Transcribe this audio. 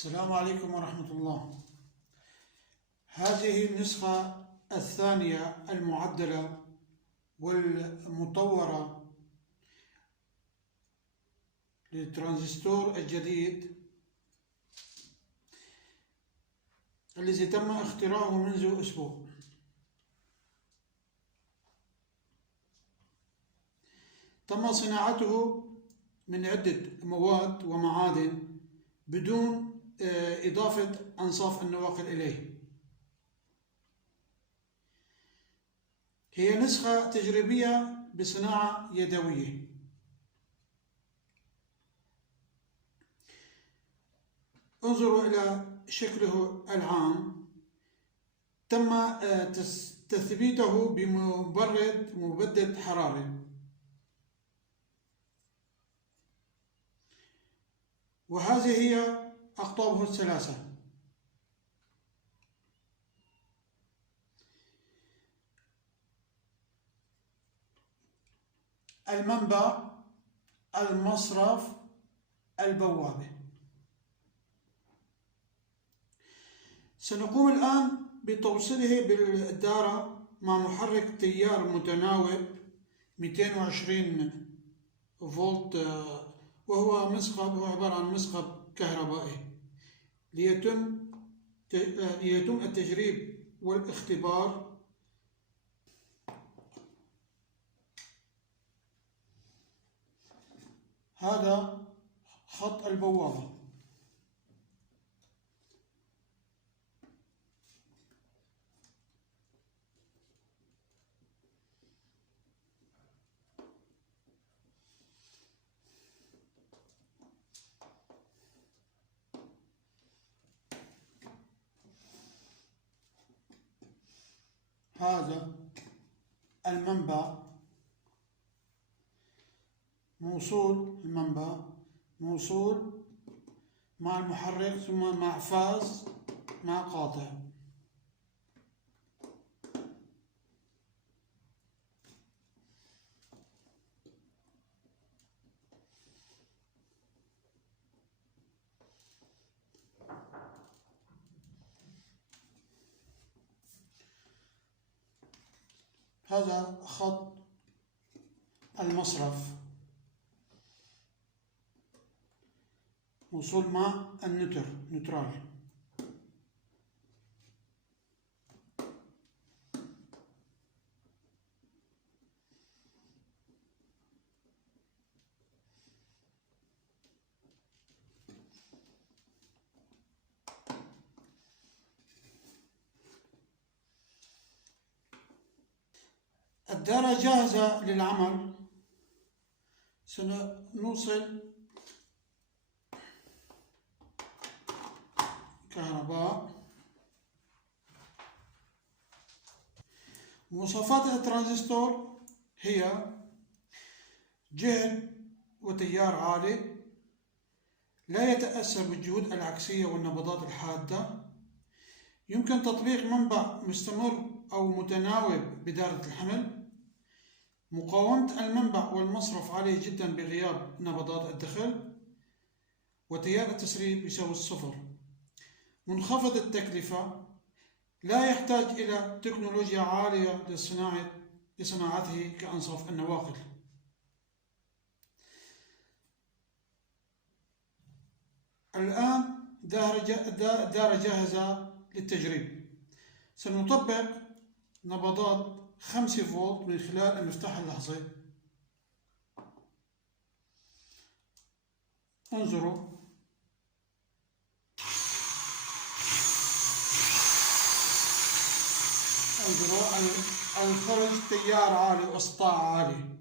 السلام عليكم ورحمة الله. هذه النسخة الثانية المعدلة والمطورة للترانزستور الجديد الذي تم اختراعه منذ أسبوع. تم صناعته من عدة مواد ومعادن بدون إضافة أنصاف النواقل إليه. هي نسخة تجريبية بصناعة يدوية. انظروا إلى شكله العام. تم تثبيته بمبرد مبدد حراري، وهذه هي أقطابه الثلاثة. المنبع، المصرف، البوابة. سنقوم الآن بتوصيله بالدارة مع محرك تيار متناوب 220 فولت، وهو عبارة عن مسقب كهربائي ليتم التجريب والاختبار. هذا خط البوابة. هذا المنبع موصول، موصول مع المحرك، ثم مع فاز مع قاطع. هذا خط المصرف موصول مع نيوترال. الدارة جاهزة للعمل. سنوصل كهرباء. مواصفات الترانزستور هي جهد وتيار عالي، لا يتأثر بالجهود العكسية والنبضات الحادة، يمكن تطبيق منبع مستمر أو متناوب بدارة الحمل، مقاومة المنبع والمصرف عالية جدا بغياب نبضات الدخل، وتيار التسريب يساوي الصفر. منخفض التكلفة، لا يحتاج إلى تكنولوجيا عالية لصناعته كأنصاف النواقل. الآن الدارة جاهزة للتجريب. سنطبق نبضات 5 فولت من خلال المفتاح اللحظي. انظروا، الخرج تيار عالي واسطاع عالي.